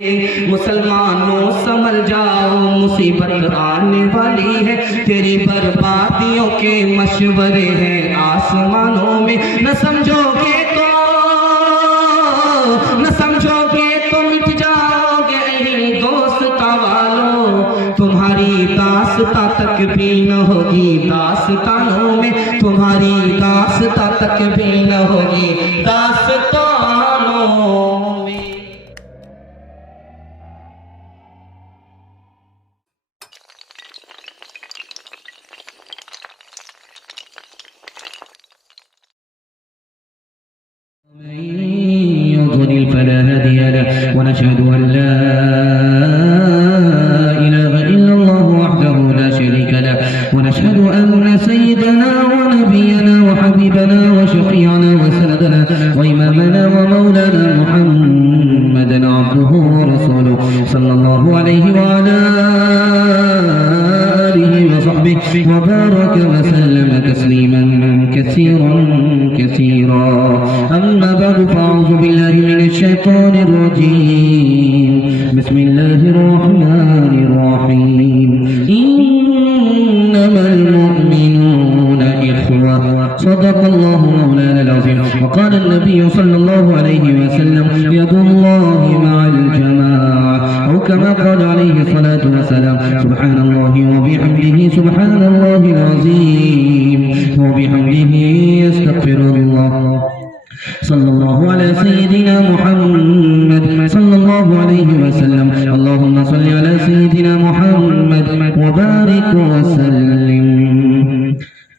مسلمانوں سنبھل جاؤ، مصیبت آنے والی ہے، تیری بربادیوں کے مشورے ہیں آسمانوں میں، نہ سمجھو گے تو مٹ جاؤ گے دوستاں والو، تمہاری داستاں تک بھی نہ ہوگی داستانوں میں، تمہاری داستاں تک بھی نہ ہوگی داستانوں میں۔ يضلل فلا هادي له، ونشهد أن لا إله إلا الله وحده لا شريك له، ونشهد أن سيدنا ونبينا وحبيبنا وشفيعنا وسندنا وإمامنا ومولانا محمدا عبده ورسوله صلى الله عليه وعلى آله وصحبه وبارك وسلم تسليما كثيرا كثيرا. أما بعد فأعوذ بالله من الشيطان الرجيم. بسم الله الرحمن الرحيم. إنما المؤمنون إخوة. صدق الله مولانا العظيم. وقال النبي صلى الله عليه وسلم يد الله مع الجماعة، أو كما قال عليه الصلاة والسلام سبحان الله وبحمده سبحان الله العظيم وبحمده يستغفر الله. صلى الله على سيدنا محمد صلى الله عليه وسلم. اللهم صل على سيدنا محمد وبارك وسلم.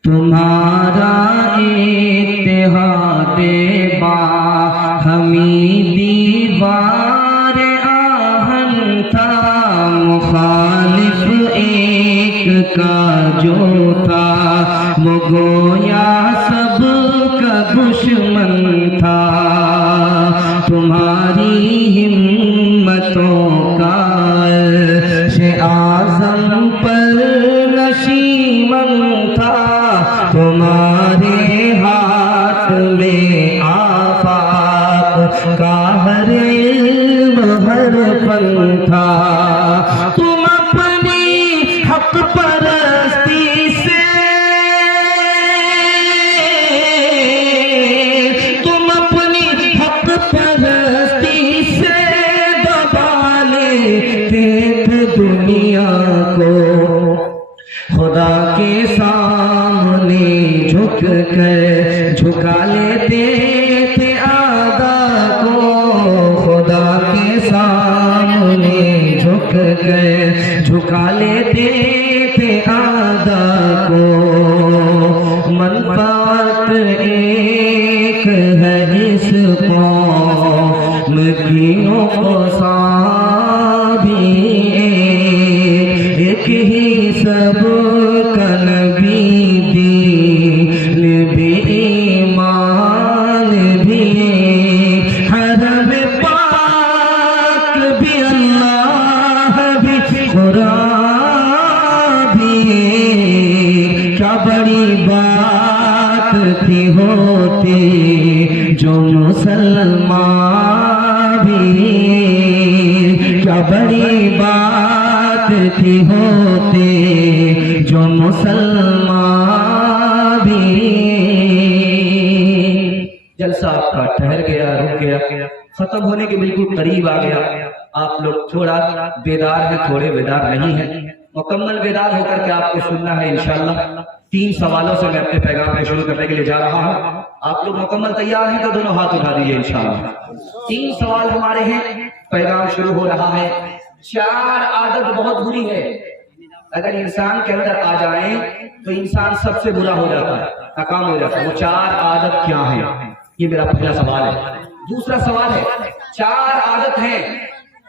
تمہارا اتحاد باہمی دیوار آہن تھا، مخالف ایک کا جو تھا وہ گویا سب کا دشمن تھا. تمہاری ہمتوں کا عرش اعظم پر نشیمن تھا، تمہارے ہاتھ میں آفاق کا ہر علم ہر فن تھا. تم اپنی حق پرستی سے دنیا کو خدا کے سامنے جھک کر جھکا لیتے تھے اعدا کو، خدا کے سامنے جھک کر جھکا لیتے تھے اعدا کو. منفعت ایک ہے اس قوم کی نقصان بھی ایک ہی سب کا نبی دین بھی ایمان بھی حرم پاک بھی اللہ بھی قرآن بھی. کیا بڑی بات تھی ہوتی جو مسلمان بھی، کیا بڑی بات تھی ہوتے جو مسلمان بھی. جلسہ آپ کا ٹھہر گیا، رک گیا، ختم ہونے کے بالکل قریب آ گیا. آپ لوگ تھوڑا بیدار ہیں، تھوڑے بیدار نہیں ہیں. مکمل بیدار ہو کر کے آپ کو سننا ہے انشاءاللہ. 3 سوالوں سے میں اپنے پیغام میں شروع کرنے کے لیے جا رہا ہوں. آپ لوگ مکمل تیار ہیں تو دونوں ہاتھ اٹھا دیجیے انشاءاللہ. 3 سوال ہمارے ہیں. پیغام شروع ہو رہا ہے. 4 عادت بہت بری ہے، اگر انسان کے اندر آ جائیں تو انسان سب سے برا ہو جاتا ہے، ناکام ہو جاتا ہے. وہ 4 عادت کیا ہیں؟ یہ میرا پہلا سوال ہے. دوسرا سوال ہے، 4 عادت ہیں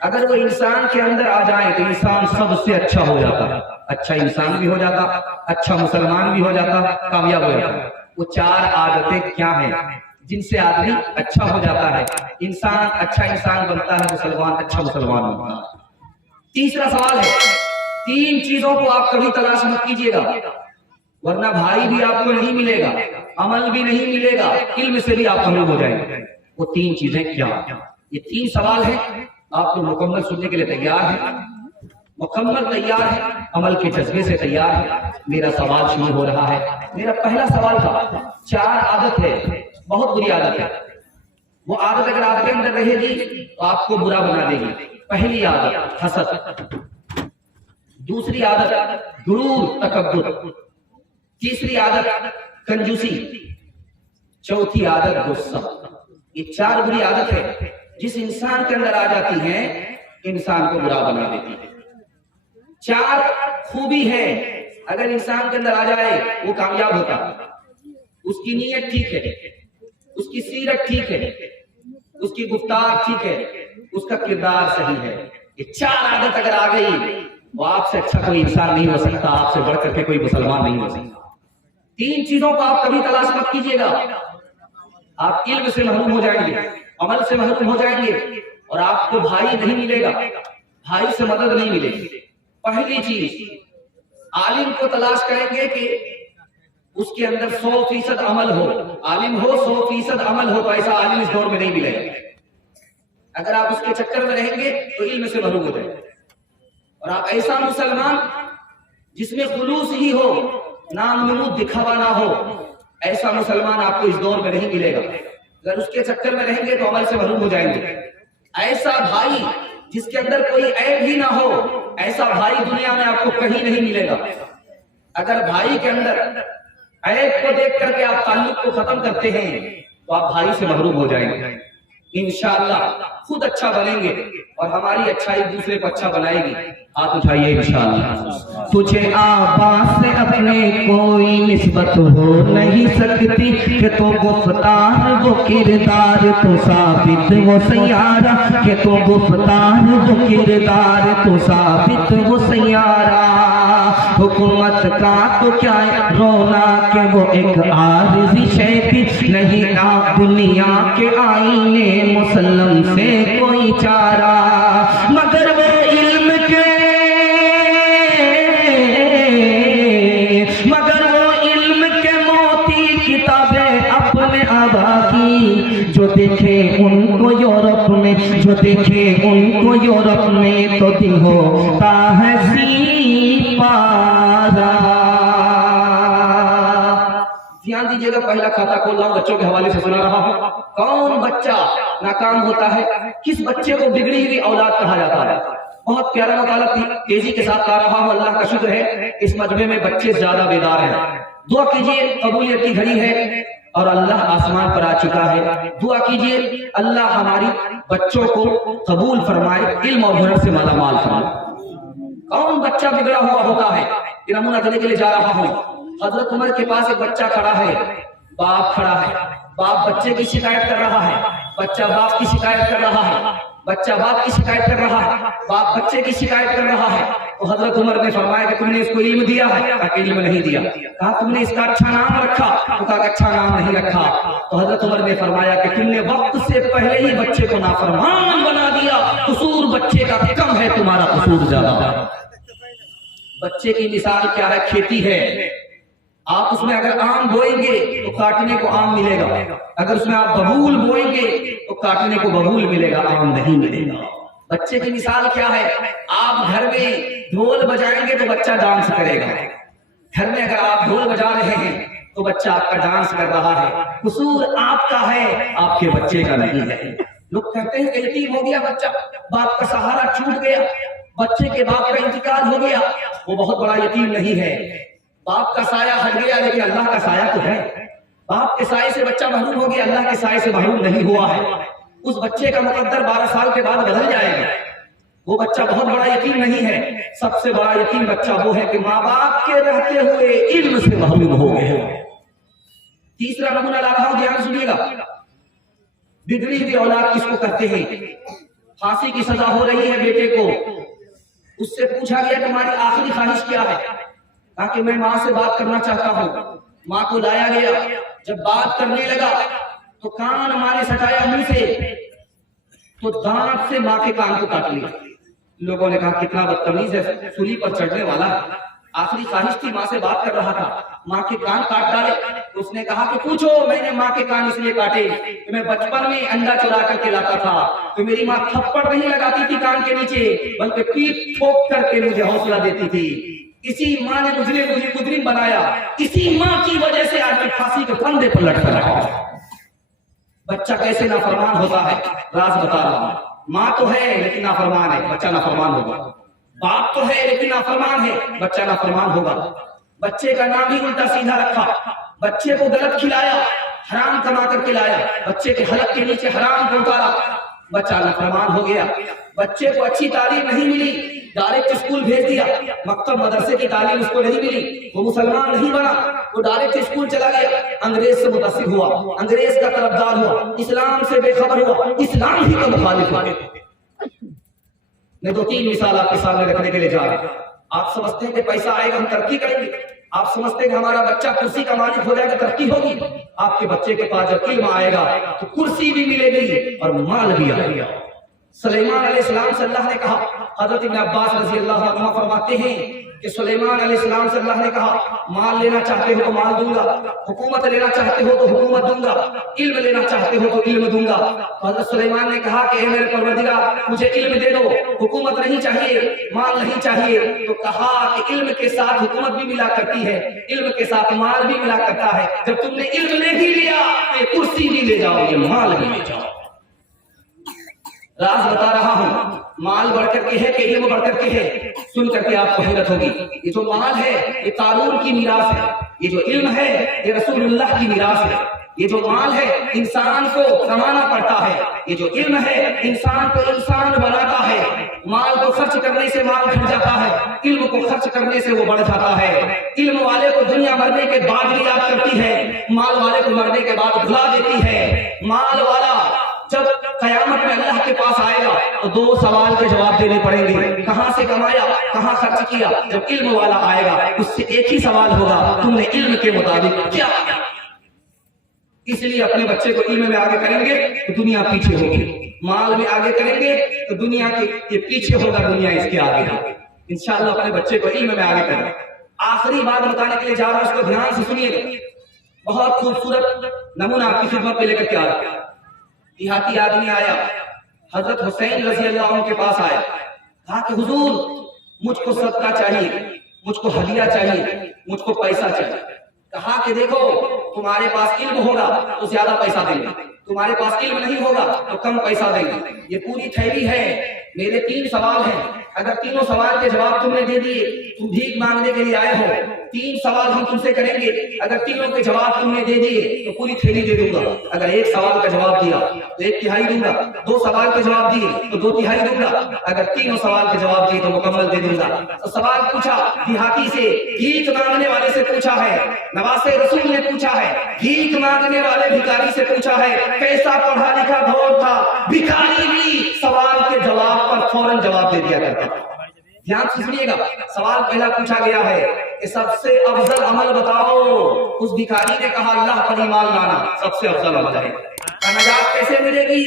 اگر وہ انسان کے اندر آ جائیں تو انسان سب سے اچھا ہو جاتا ہے، اچھا انسان بھی ہو جاتا، اچھا مسلمان بھی ہو جاتا، کامیاب ہو جاتا. وہ 4 عادتیں کیا ہیں جن سے آدمی اچھا ہو جاتا ہے، انسان اچھا انسان بنتا ہے، مسلمان اچھا مسلمان بنتا ہے. تیسرا سوال ہے، 3 چیزوں کو آپ کبھی تلاش مت کیجیے گا ورنہ بھائی بھی آپ کو نہیں ملے گا، عمل بھی نہیں ملے گا، علم سے بھی آپ محروم ہو جائیں گے. وہ 3 چیزیں کیا؟ یہ 3 سوال ہیں. آپ لوگ مکمل سننے کے لیے تیار ہیں؟ مکمل تیار ہے، عمل کے جذبے سے تیار ہے؟ میرا سوال شروع ہو رہا ہے۔ میرا پہلا سوال تھا، 4 عادت ہے، بہت بری عادت ہے، وہ عادت اگر آپ کے اندر رہے گی تو آپ کو برا بنا دے گی۔ پہلی عادت حسد، دوسری عادت غرور تکبر، تیسری عادت کنجوسی، چوتھی عادت غصہ۔ یہ 4 بری عادت ہے، جس انسان کے اندر آ جاتی ہیں انسان کو برا بنا دیتی ہے۔ 4 خوبی ہے، اگر انسان کے اندر آ جائے وہ کامیاب ہوتا ہے۔ اس کی نیت ٹھیک ہے، اس کی سیرت ٹھیک ہے، اس کی گفتار ٹھیک ہے، اس کا کردار صحیح ہے۔ یہ 4 عادت اگر آ گئی وہ آپ سے اچھا کوئی انسان نہیں ہو سکتا، آپ سے بڑھ کر کے کوئی مسلمان نہیں ہو سکتا۔ 3 چیزوں کو آپ کبھی تلاش مت کیجیے گا، آپ علم سے محروم ہو جائیں گے، عمل سے محروم ہو جائیں گے، اور آپ کو بھائی نہیں ملے گا، بھائی سے مدد نہیں ملے گی۔ پہلی چیز، عالم کو تلاش کریں گے کہ اس کے اندر 100% عمل ہو، عالم ہو 100% عمل ہو، تو ایسا عالم اس دور میں نہیں ملے گا۔ اگر آپ اس کے چکر میں رہیں گے تو علم سے محروم ہو جائیں گے، اور آپ ایسا مسلمان جس میں خلوص ہی ہو، نام نمود دکھاوا نہ ہو، ایسا مسلمان آپ کو اس دور میں نہیں ملے گا۔ اگر اس کے چکر میں رہیں گے تو عمل سے محروم ہو جائیں گے۔ ایسا بھائی جس کے اندر کوئی عیب ہی نہ ہو، ایسا بھائی دنیا میں آپ کو کہیں نہیں ملے گا۔ اگر بھائی کے اندر عیب کو دیکھ کر کے آپ تعلق کو ختم کرتے ہیں تو آپ بھائی سے محروم ہو جائیں گے۔ انشاءاللہ خود اچھا بنیں گے اور ہماری اچھائی دوسرے کو اچھا بنائے گی۔ ہاتھ اٹھائیے انشاءاللہ۔ تجھے آبا سے اپنے کوئی نسبت ہو نہیں سکتی، کہ تو گفتار وہ کردار تو ثابت وہ سیارہ، کہ تو گفتار وہ کردار تو ثابت وہ سیارہ۔ حکومت کا تو کیا رونا کہ وہ ایک عارضی شے تھی، نہیں دنیا کے آئینے مسلم سے کوئی چارہ، مگر وہ علم کے موتی کتابیں اپنے آبا کی، جو دیکھے ان کو یورپ میں، جو دیکھے ان کو یورپ میں تو دل ہوتا ہے سی پارا۔ دھیان دیجیے گا، پہلا کھاتا کھول رہا ہوں، بچوں کے حوالے سے سنا رہا ہوں۔ کون بچہ ناکام ہوتا ہے؟ کس بچے کو بگڑی ہوئی اولاد کہا جاتا ہے؟ بہت پیارا مطالعہ تیزی کے ساتھ کہہ رہا ہوں، اللہ کا شکر ہے اس مجمع میں بچے زیادہ بیدار ہیں۔ دعا کیجئے، قبولیت کی گھڑی ہے اور اللہ آسمان پر آ چکا ہے۔ دعا کیجئے اللہ ہماری بچوں کو قبول فرمائے، علم اور ہنر سے مالا مال فرمائے۔ کون بچہ بگڑا ہوا ہوتا ہے؟ یہ نمونہ دینے کے لیے جا رہا ہوں۔ حضرت عمر کے پاس ایک بچہ کھڑا ہے، باپ کھڑا ہے، باپ بچے کی شکایت کر رہا ہے، بچہ باپ کی شکایت کر رہا ہے، بچہ باپ کی شکایت کر رہا ہے، باپ بچے کی شکایت کر رہا ہے۔ تو حضرت عمر نے فرمایا کہ تم نے اس کو علم دیا ہے؟ کہا کہ علم نہیں دیا۔ کہا تم نے اس کا اچھا نام رکھا؟ تو کہا کہ اچھا نام نہیں رکھا۔ تو حضرت عمر نے فرمایا کہ تم نے وقت سے پہلے ہی بچے کو نافرمان بنا دیا، قصور بچے کا کم ہے، تمہارا قصور زیادہ ہے۔ بچے کی مثال کیا ہے؟ کھیتی ہے، آپ اس میں اگر آم بوئیں گے تو کاٹنے کو آم ملے گا، اگر اس میں آپ ببول بوئیں گے تو کاٹنے کو ببول ملے گا، آم نہیں ملے گا۔ بچے کی مثال کیا ہے؟ آپ گھر میں ڈھول بجائیں گے تو بچہ ڈانس کرے گا، گھر میں اگر آپ ڈھول بجا رہے ہیں تو بچہ آپ کا ڈانس کر رہا ہے، قصور آپ کا ہے، آپ کے بچے کا نہیں ہے۔ لوگ کہتے ہیں کہ یتیم ہو گیا بچہ، باپ کا سہارا چھوٹ گیا، بچے کے باپ کا انتقال ہو گیا، وہ بہت بڑا یتیم نہیں ہے۔ باپ کا سایہ ہٹ گیا لیکن اللہ کا سایہ تو ہے۔ باپ کے سائے سے بچہ محروم ہو گیا، اللہ کے سائے سے محروم نہیں ہوا ہے۔ اس بچے کا مقدر 12 سال کے بعد بدل جائے گا، وہ بچہ بہت بڑا یتیم نہیں ہے۔ سب سے بڑا یتیم بچہ وہ ہے کہ ماں باپ کے رہتے ہوئے علم سے محروم ہو گئے۔ تیسرا نمونہ لا رہا ہوں، دھیان سنیے گا۔ بگڑی ہوئی اولاد کس کو کہتے ہیں؟ پھانسی کی سزا ہو رہی ہے بیٹے کو، اس سے پوچھا گیا تمہاری آخری خواہش کیا ہے؟ کہا کہ میں ماں سے بات کرنا چاہتا ہوں۔ ماں کو لایا گیا، جب بات کرنے لگا تو کان ماں نے سٹایا منہ سے، تو دانت سے ماں کے کان کو کاٹ لیا۔ لوگوں نے کہا کتنا بدتمیز ہے، سولی پر چڑھنے والا۔ آخری خواہش تھی، ماں سے بات کر رہا تھا، माँ के कान काट डाले। तो उसने कहा कि पूछो, मैंने माँ के कान इसलिए काटे कि मैं बचपन में अंडा चुरा करके लाता था, तो मेरी माँ थप्पड़ नहीं लगाती थी कान के नीचे, बल्कि पीठ ठोक करके मुझे हौसला देती थी। इसी माँ ने मुझे मुजरिम बनाया, इसी माँ की वजह से आज मैं फांसी के फंदे पर लटक रहा हूं। बच्चा कैसे नाफरमान होता है, राज बता रहा हूं। माँ तो है लेकिन नाफरमान है, बच्चा नाफरमान होगा। बाप तो है लेकिन नाफरमान है, बच्चा नाफरमान होगा। बच्चे का नाम ही उल्टा सीधा रखा, बच्चे को गलत खिलाया, हराम कमा कर खिलाया, बच्चे के हलक के नीचे हराम को उतारा, बच्चा नाफरमान हो गया। बच्चे को अच्छी तालीम नहीं मिली, डायरेक्ट स्कूल भेज दिया, मकतब मदरसे की तालीम उसको नहीं मिली, वो मुसलमान नहीं बना, वो डायरेक्ट स्कूल चला गया, अंग्रेज से मुतासिर हुआ, अंग्रेज का तरफदार हुआ, इस्लाम से बेखबर हुआ, इस्लाम ही का मुखालिफ हुआ। मैं 2-3 मिसाल आपके सामने रखने के लिए जा रहा हूं। आप समझते हैं कि पैसा आएगा हम तरक्की करेंगे, आप समझते हैं कि हमारा बच्चा कुर्सी का मालिक हो जाएगा तरक्की होगी। आपके बच्चे के पास जब इल्म आएगा तो कुर्सी भी मिलेगी और माल भी आएगा। सुलेमान अलैहिस्सलाम से अल्लाह ने कहा, हजरत इब्न अब्बास रज़ी अल्लाह अन्हु फरमाते हैं कि सुलेमान अलैहिस्सलाम से अल्लाह ने कहा, माल लेना चाहते हो तो माल दूंगा, हुकूमत लेना चाहते हो तो हुकूमत दूंगा, इल्म लेना चाहते हो तो इल्म दूंगा। तो हजरत सुलेमान ने कहा कि मेरे परवरदिगार मुझे इल्म दे दो, हुकूमत नहीं चाहिए, माल नहीं चाहिए। तो कहा कि इल्म के साथ हुकूमत भी मिला करती है, इल्म के साथ माल भी मिला करता है। जब तुमने इल्म ले ही लिया तो ये कुर्सी भी ले जाओ, ये माल भी ले जाओ। राज बता रहा हूं, माल बढ़कर के है कि इल्म बढ़कर के है, सुन करके आपको हैरत होगी। ये जो माल है ये कारून की मीरास है, ये जो इल्म है ये रसूलुल्लाह की मीरास है। ये जो माल है इंसान को कमाना पड़ता है, ये जो इल्म है इंसान को इंसान बनाता है। माल को खर्च करने से माल घट जाता है, इल्म को खर्च करने से वो बढ़ जाता है। इल्म वाले को दुनिया मरने के बाद भी याद करती है, माल वाले को मरने के बाद भुला देती है। माल वाला जब कयामत में अल्लाह के पास आएगा तो 2 सवाल के जवाब देने पड़ेंगे, कहां से कमाया, कहां खर्च किया। जब इल्म वाला आएगा उससे एक ही सवाल होगा, तुमने इल्म के मुताबिक क्या किया। इसलिए अपने बच्चे को इल्म में आगे करेंगे तो दुनिया पीछे होगी, माल में आगे करेंगे तो दुनिया के ये पीछे होगा, दुनिया इसके आगे होगी। इंशाअल्लाह अपने बच्चे को इल्म में आगे करें। आखिरी बात बताने के लिए जा रहा हूं, उसको ध्यान से सुनिएगा। बहुत खूबसूरत नमूना आपकी खिदमत में लेकर के आ रहा। देहाती आदमी आया, हजरत हुसैन रज़ी अल्लाह अन्हु के पास आया, कहा कि हुजूर मुझको सदका चाहिए, मुझको हदिया चाहिए, मुझको पैसा चाहिए। कहा कि देखो तुम्हारे पास इल्म होगा तो ज्यादा पैसा देंगे, तुम्हारे पास इल्म नहीं होगा तो कम पैसा देंगे। ये पूरी थैली है, मेरे 3 सवाल हैं, अगर तीनों सवाल के जवाब तुमने दे दिए, तुम भीख मांगने के लिए आए हो, 3 सवाल हम तुमसे करेंगे, अगर तीनों के जवाब तुमने दे दिए तो पूरी थैली दे दूंगा। अगर 1 सवाल का जवाब दिया तो 1/3 दूंगा, 2 सवाल के जवाब दिए तो 2/3 दूंगा, अगर तीनों सवाल के जवाब दिए तो मुकम्मल दे दूंगा। तो सवाल पूछा देहाती से, भीख मांगने वाले से पूछा है, नवासे रसूल ने पूछा है, भीख मांगने वाले भिखारी से पूछा है, कैसा पढ़ा लिखा दौर था, भिखारी भी सवाल के जवाब पर फौरन जवाब दे दिया करता। ध्यान से सुनिएगा, सवाल पहला पूछा गया है कि सबसे अफजल अमल बताओ। उस भिखारी ने कहा अल्लाह पर ईमान लाना सबसे अफजल अमल है। नजात कैसे मिलेगी?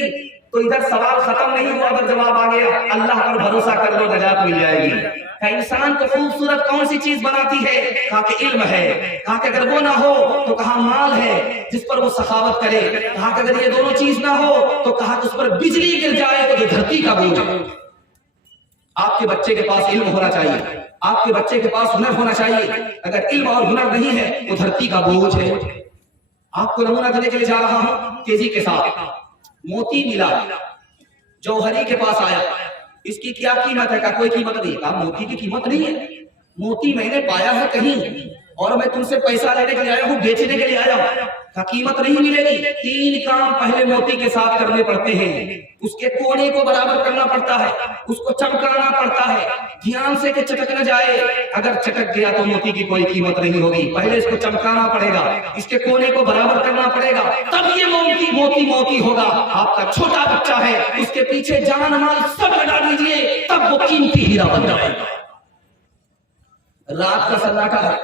तो इधर सवाल खत्म नहीं हुआ, अगर जवाब आ गया अल्लाह पर भरोसा कर लो नजात मिल जाएगी। इंसान को खूबसूरत कौन सी चीज बनाती है? कहा कि इल्म है। कहा कि अगर वो ना हो तो कहा माल है जिस पर वो सखावत करे। कहा कि अगर ये दोनों चीज ना हो तो कहा कि उस पर बिजली गिर जाए तो धरती का बोझ है। आपके बच्चे के पास इल्म होना चाहिए, आपके बच्चे के पास हुनर होना चाहिए। अगर इल्म और हुनर नहीं है तो धरती का बोझ है। आपको नमूना देने के लिए जा रहा हूं तेजी के साथ। मोती मिला, जौहरी के पास आया, इसकी क्या कीमत है? का कोई कीमत नहीं। कहा मोती की कीमत नहीं है, मोती मैंने पाया है कहीं और मैं तुमसे पैसा लेने के लिए आया हूँ, बेचने के लिए आया हूँ। का कीमत नहीं मिलेगी। 3 काम पहले मोती के साथ करने पड़ते हैं। उसके कोने को बराबर करना पड़ता है, उसको चमकाना पड़ता है, ध्यान से कि चटक न जाए। अगर चटक गया तो मोती की कोई कीमत नहीं होगी। पहले इसको चमकाना पड़ेगा, इसके कोने को बराबर करना पड़ेगा, तब ये मोती होगा। आपका छोटा बच्चा है, उसके पीछे जान माल सब लगा दीजिए, तब वो कीमती हीरा बन जाएगा। रात का सन्नाटा है,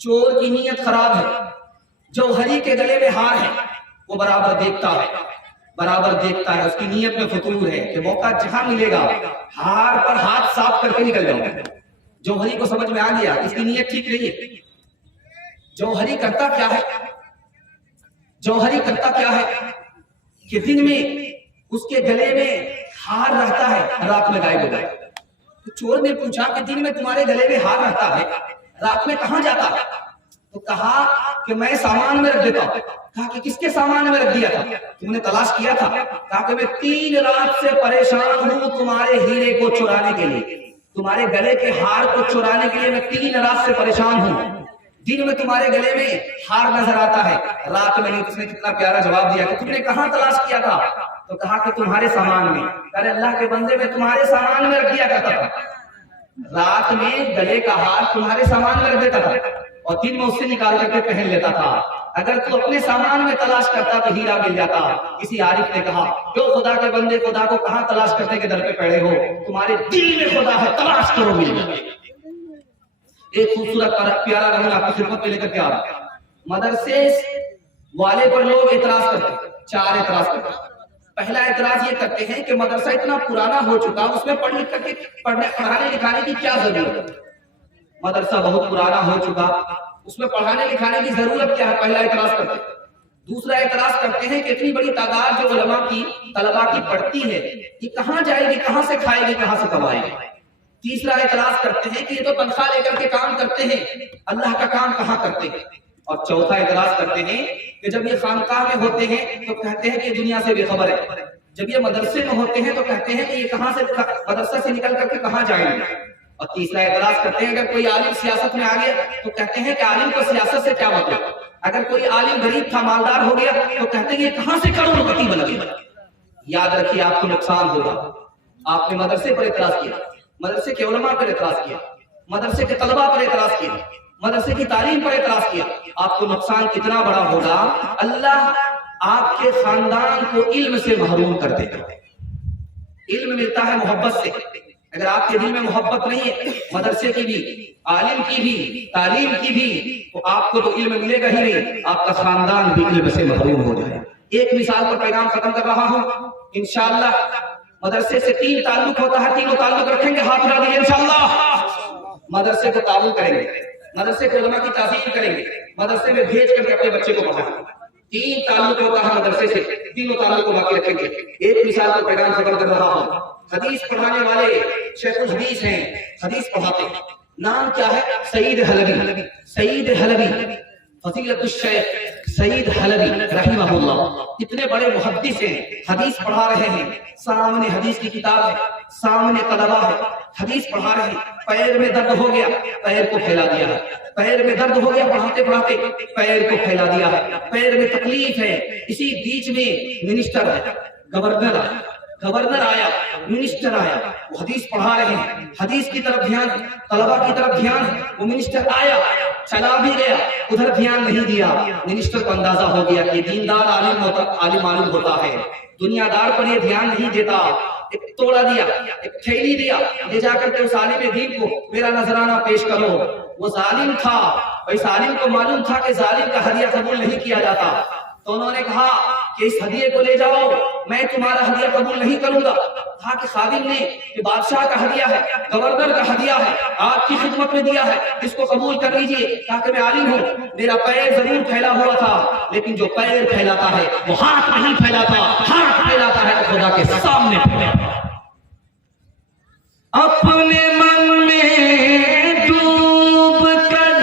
चोर की नीयत खराब है, जौहरी के गले में हार है, वो बराबर देखता है, उसकी नीयत में फतूर है कि मौका जहां मिलेगा हार पर हाथ साफ करके निकल जाऊंगा। जौहरी को समझ में आ गया इसकी नीयत ठीक नहीं है। जौहरी करता क्या है, जौहरी करता क्या है कि दिन में उसके गले में हार रहता है, रात में गायब हो जाए। तो चोर ने पूछा कि दिन में तुम्हारे गले में हार रहता है, रात में कहां जाता है? तो कहा कि मैं सामान में रख देता हूं। कहा कि किसके सामान में रख दिया था, तुमने तलाश किया था? कहा कि मैं 3 रात से परेशान हूं तुम्हारे हीरे को चुराने के लिए, तुम्हारे गले के हार को चुराने के लिए मैं 3 रात से परेशान हूं। दिन में तुम्हारे गले में हार नजर आता है, रात में नहीं। उसने कितना प्यारा जवाब दिया कि तुमने कहां तलाश किया था? तो कहा कि तुम्हारे सामान में। अरे अल्लाह के बंदे, मैं तुम्हारे सामान में रख दिया करता था, रात में गले का हार तुम्हारे सामान में रख देता था और दिन में उससे निकाल करके पहन लेता था। अगर तू अपने सामान में तलाश करता तो हीरा मिल जाता। किसी आरिफ ने कहा, जो खुदा के बंदे, खुदा को कहां तलाश करने के दर पे पड़े हो, तुम्हारे दिल में खुदा है, तलाश करो, मिल जाए। एक खूबसूरत प्यारा नमूना आपकी खिदमत में लेकर के आ रहा है। मदरसे वाले पर लोग एतराज करते, 4 एतराज करते। पहला एतराज ये करते हैं कि मदरसा इतना पुराना हो चुका, उसमें पढ़ लिख करके पढ़ाने लिखाने की क्या जरूरत है? मदरसा बहुत पुराना हो चुका, उसमें पढ़ाने लिखाने की जरूरत क्या है? पहला एतराज करते हैं। दूसरा एतराज करते हैं कि इतनी बड़ी तादाद जो उलमा की, तलबा की पढ़ती है, ये कहां जाएगी, कहां से खाएगी, कहां से कमाएगी? तीसरा एतराज करते हैं कि ये तो तनख्वाह लेकर के काम करते हैं, अल्लाह का काम कहां करते हैं? और चौथा एतराज करते हैं कि जब ये खानकाह में होते हैं तो कहते हैं कि ये दुनिया से बेखबर है, जब ये मदरसे में होते हैं तो कहते हैं कि ये कहां से, मदरसा से निकल करके कहां जाएंगे? और तीसरा एतराज करते हैं अगर कोई आलिम सियासत में आ गया तो कहते हैं कि आलिम को सियासत से क्या मतलब? अगर कोई आलिम गरीब था, मालदार हो गया तो कहते हैं ये कहां से करोड़पति बन गया? याद रखिए, आपको नुकसान होगा। आपने मदरसे पर एतराज किया, मदरसे के उलमा पर एतराज किया, मदरसे के तलबा पर एतराज किया, मदरसे की तालीम पर एतराज किया, आपको नुकसान कितना बड़ा होगा। अल्लाह आपके खानदान को इल्म से महरूम कर देगा। इल्म मिलता है मोहब्बत से। अगर आपके दिल में मोहब्बत नहीं है, मदरसे की भी, आलिम की भी, तालीम की भी, तो आपको तो इल्म मिलेगा ही नहीं, आपका खानदान भी इल्म से महरूम हो जाएगा। एक मिसाल पर पैगाम खत्म कर रहा हूं। इंशाअल्लाह मदरसे से 3 ताल्लुक होता है, तीनों ताल्लुक रखेंगे, हाथ उठा दीजिए इंशाअल्लाह। मदरसे को ताबूल करेंगे, मदरसे के उलमा की ताज़ीम करेंगे, मदरसे में भेज करके अपने बच्चे को पढ़ाएंगे। 3 ताल्लुक होता है मदरसे से, तीनों ताल्लुक को बाकी रखेंगे। एक मिसाल पर पैगाम खत्म कर रहा हूं। हदीस पढ़ाने वाले शेखुल हदीस हैं, हदीस पढ़ाते हैं। नाम क्या है? सईद हलवी। सईद हलवी, फजीलतुश शेख सईद हलवी रहिमहुल्लाह। इतने बड़े मुहद्दिस हैं, हदीस पढ़ा रहे हैं, सामने हदीस की किताब है, सामने तलबा है, हदीस पढ़ा रहे हैं। पैर में दर्द हो गया, पैर को फैला दिया है। पैर में दर्द हो गया, पढ़ाते पढ़ाते पैर को फैला दिया है। पैर में तकलीफ है, इसी बीच में मिनिस्टर है, गवर्नर आया, मिनिस्टर आया, वो हदीस पढ़ा रहे हैं, हदीस की तरफ ध्यान, तलबा की तरफ ध्यान। वो मिनिस्टर आया, चला भी गया, उधर ध्यान नहीं दिया। मिनिस्टर को अंदाजा हो गया कि दीनदार आलिम मालूम होता है, दुनियादार पर ये ध्यान नहीं देता। एक तोड़ा दिया, एक थैली दिया, ले जाकर के उस आलिम दीन को मेरा नजराना पेश करो। वो जालिम था, और इस आलिम को मालूम था कि जालिम का हदिया कबूल नहीं किया जाता। तो उन्होंने कहा कि इस हदिये को ले जाओ, मैं तुम्हारा हदिया कबूल नहीं करूंगा। कहा कि खादिम ने कि बादशाह का हदिया है, गवर्नर का हदिया है, आपकी खिदमत में दिया है, इसको कबूल कर लीजिए। कहा कि मैं आलिम हूँ, मेरा पैर जरूर फैला हुआ था, लेकिन जो पैर फैलाता है वो हाथ नहीं फैलाता, हाथ फैलाता है तो खुदा के सामने फैलाता है। अपने मन में डूब कर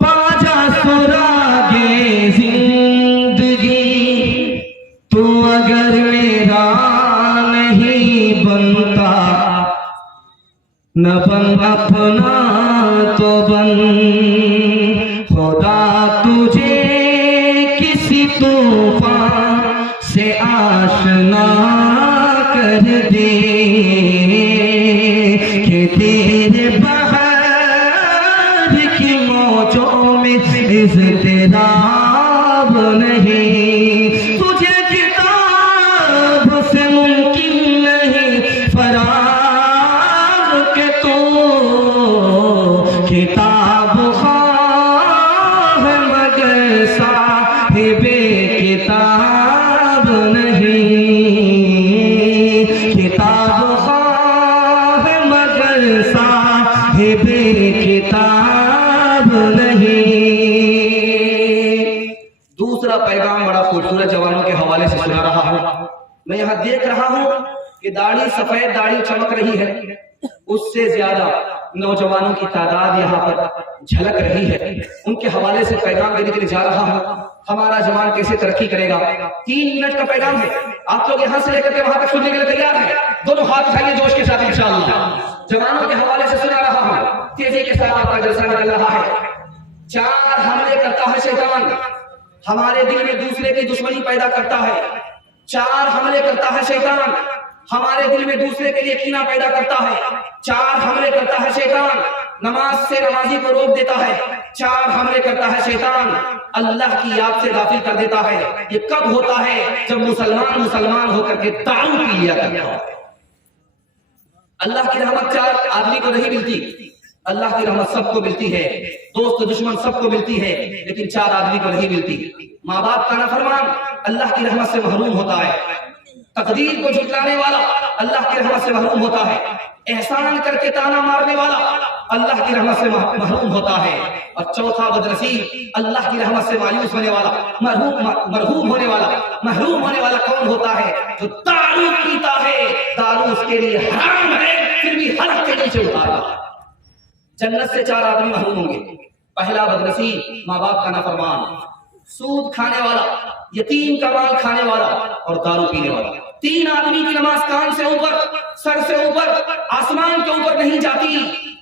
पाजा सुरागे जिंदगी, तू अगर मेरा नहीं बनता, न बन अपना तो बन। खुदा तुझे किसी तूफान से आशना कर दे, कि तेरे बहार की मौजों में इज़्तिराब नहीं। तुझे किताब से मुमकिन नहीं फराग के, तो किताब ख़्वाह मगर साहिबे किताब नहीं। किताब ख़्वाह मगर साहिबे किताब नहीं। मैं देख रहा हूं कि दाढ़ी सफेद दाढ़ी चमक रही है, उससे ज्यादा नौजवानों की तादाद यहाँ पर झलक रही है। उनके हवाले से पैगाम देने के लिए जा रहा हूँ। हमारा जवान कैसे तरक्की करेगा। 3 मिनट का पैगाम है, आप लोग यहाँ से लेकर के वहां तक सुनने के लिए तैयार है? दोनों हाथ उठाइए जोश के साथ इंशाअल्लाह। जवानों के हवाले से सुना रहा हूँ, तेजी के साथ आपका जलसा निकल रहा है। 4 हमले करता है शैतान, हमारे दिल में दूसरे की दुश्मनी पैदा करता है। 4 हमले करता है शैतान, हमारे दिल में दूसरे के लिए कीना पैदा करता है। 4 हमले करता है शैतान, नमाज से नमाजी को रोक देता है। 4 हमले करता है शैतान, अल्लाह की याद से गाफिल कर देता है। ये कब होता है? जब मुसलमान होकर के दारू पी लिया करता है। अल्लाह की रहमत 4 आदमी को नहीं मिलती, अल्लाह की रहमत सबको मिलती है, दोस्त दुश्मन सबको मिलती है, लेकिन 4 आदमी को नहीं मिलती। माँ बाप का नाफरमान अल्लाह की रहमत से महरूम होता है, तकदीर को झुटलाने वाला अल्लाह की रहमत से महरूम होता है, एहसान करके ताना मारने वाला अल्लाह की रहमत से महरूम होता है, और चौथा बदनसीब अल्लाह की रहमत से मायूस होने वाला, मरहूम होने वाला कौन होता है? जो दारू पीता है, दारू उसके लिए हराम है, फिर भी हलक के नीचे उतारा। जन्नत से 4 आदमी महरूम होंगे। पहला बदनसीब, माँ बाप का नाफरमान, सूद खाने वाला, यतीम का माल खाने वाला और दारू पीने वाला। 3 आदमी की नमाज कान से ऊपर, सर से ऊपर, आसमान के ऊपर नहीं जाती।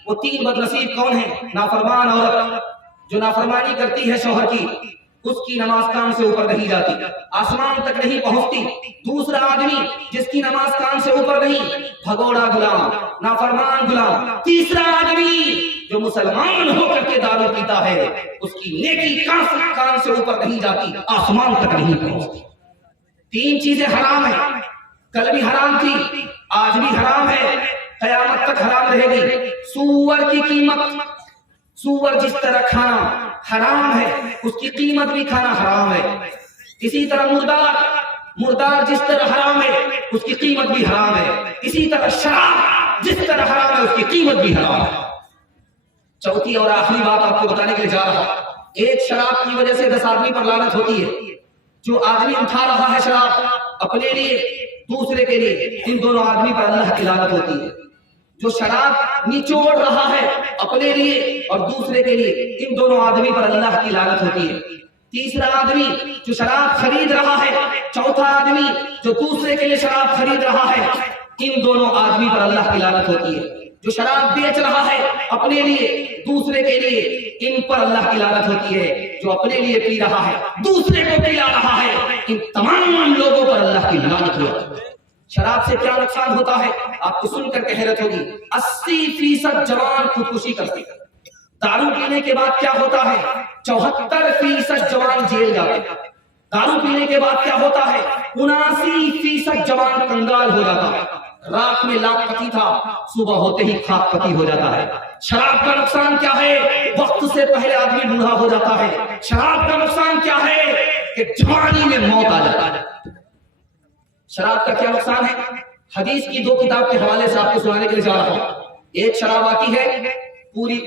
वो 3 बदनसीब कौन है? नाफरमान औरत, जो नाफरमानी करती है शौहर की, उसकी नमाज कान से ऊपर नहीं जाती, आसमान तक नहीं पहुंचती। दूसरा आदमी जिसकी नमाज कान से ऊपर नहीं, भगोड़ा गुलाम, नाफरमान गुलाम। तीसरा आदमी जो मुसलमान होकर के दारू पीता है, उसकी नेकी कान से ऊपर नहीं जाती, आसमान तक नहीं पहुंचती। 3 चीजें हराम है, कल भी हराम थी, आज भी हराम है, कयामत तक हराम रहेगी। सूअर की कीमत, सूअर जिस तरह खाना हराम है, उसकी कीमत भी खाना हराम है। इसी तरह मुर्दार जिस तरह हराम है, उसकी कीमत भी हराम है। इसी तरह शराब जिस तरह हराम है, उसकी कीमत भी हराम है। चौथी और आखिरी बात आपको बताने के लिए जा रहा हूं। एक शराब की वजह से 10 आदमी पर लानत होती है। जो आदमी उठा रहा है शराब अपने लिए, दूसरे के लिए, इन दोनों आदमी पर अल्लाह की लानत होती है। जो शराब निचोड़ रहा है अपने लिए और दूसरे के लिए, इन दोनों आदमी पर अल्लाह की लानत होती है। तीसरा आदमी जो शराब खरीद रहा है, चौथा आदमी जो दूसरे के लिए शराब खरीद रहा है, इन दोनों आदमी पर अल्लाह की लानत होती है। जो शराब बेच रहा है अपने लिए, दूसरे के लिए, इन पर अल्लाह की लानत होती है। जो अपने लिए पी रहा है, दूसरे को पिला रहा है, इन तमाम लोगों पर अल्लाह की लानत होती है। शराब से क्या नुकसान होता है आपको सुनकर हैरत होगी। 80% जवान खुदकुशी करते हैं। दारू पीने के बाद क्या होता है? 74% जवान जेल जाते हैं। दारू पीने के बाद क्या होता है? 79% जवान कंगाल हो जाता है। रात में लाखपति था, सुबह होते ही खाकपति हो जाता है। शराब का नुकसान क्या है? वक्त से पहले आदमी बूढ़ा हो जाता है। शराब का नुकसान क्या है? कि जवानी में मौत आ जाता है। शराब का क्या नुकसान है? हदीस की 2 किताब के हवाले से आपको सुनाने के लिए जा रहा हूं। एक शराब आती है, पूरी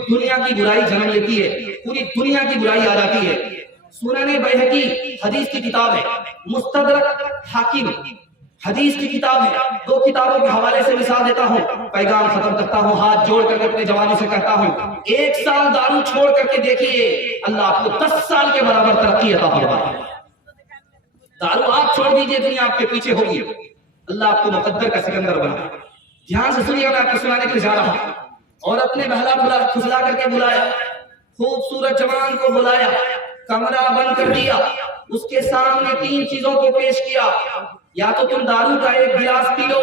दुनिया की बुराई जन्म लेती है, पूरी दुनिया की बुराई आ जाती है। सुनने बैहकी हदीस की किताब है, मुस्तदरक हाकिम हदीस की किताब है। 2 किताबों के हवाले से मिसाल देता हूं, पैगाम खत्म करता हूं, हाथ जोड़ करके अपने जवानों से कहता हूं, 1 साल दारू छोड़ करके देखिए, अल्लाह आपको 10 साल के बराबर तरक्की अता फरमाएगा। दारू आप छोड़ दीजिए, दुनिया आपके पीछे होगी, अल्लाह आपको मुकद्दर का सिकंदर बनाए। ध्यान से सुनिए, मैं आपको सुनाने के लिए जा रहा हूं। और अपने बहला फुसला करके बुलाया, खूबसूरत जवान को बुलाया, कमरा बंद कर दिया, उसके सामने 3 चीजों को पेश किया। या तो तुम दारू का 1 गिलास पी लो,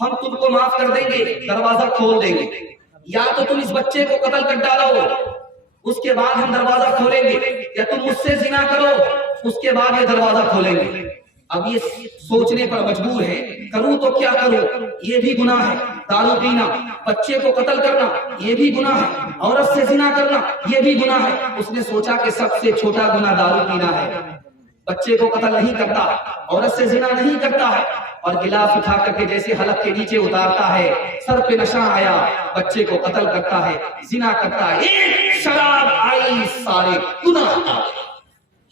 हम तुमको माफ कर देंगे, दरवाजा खोल देंगे। या तो तुम इस बच्चे को कत्ल कर डालो, उसके बाद हम दरवाजा खोलेंगे। या तुम मुझसे जिना करो, उसके बाद ये दरवाजा खोलेंगे। अब ये सोचने पर मजबूर है, करूं तो क्या करूं? ये भी गुनाह है, दारू पीना, बच्चे को कत्ल करना ये भी गुनाह है, औरत से जिना करना ये भी गुनाह है। उसने सोचा कि सबसे छोटा गुनाह दारू पीना है। बच्चे को कत्ल नहीं करता, औरत से जिना नहीं करता है, और गिलास उठा करके जैसे हलक के नीचे उतारता है, सर पे नशा आया, बच्चे को कत्ल करता है, जिना करता है, एक शराब आई, सारे गुनाह।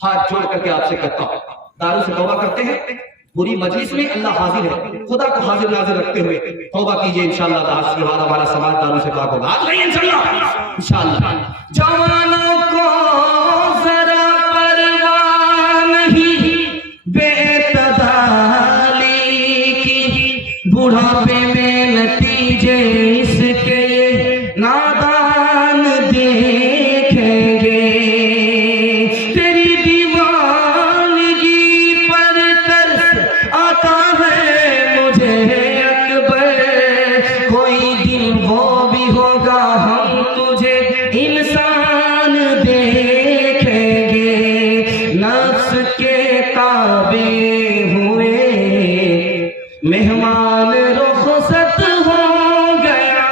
हाथ जोड़ करके आपसे कहता हूं, दारू से तौबा करते हैं, पूरी मजलिस में अल्लाह हाजिर है, खुदा को हाजिर नाजिर रखते हुए तौबा कीजिए इंशाअल्लाह। आज के बाद हमारा समाज दारू से पाक होगा। आज नहीं इंशाअल्लाह। जवानों को जरा परवाह नहीं बेतदाली की, बुढ़ापे में नतीजे इसके ये नादान देखेंगे। तेरी दीवानगी पर तरस आता है मुझे अकबर, कोई दिन वो भी होगा हम तुझे इंसान देखेंगे। नफ्स के ताबे हुए मेहमान रुखसत हो गया,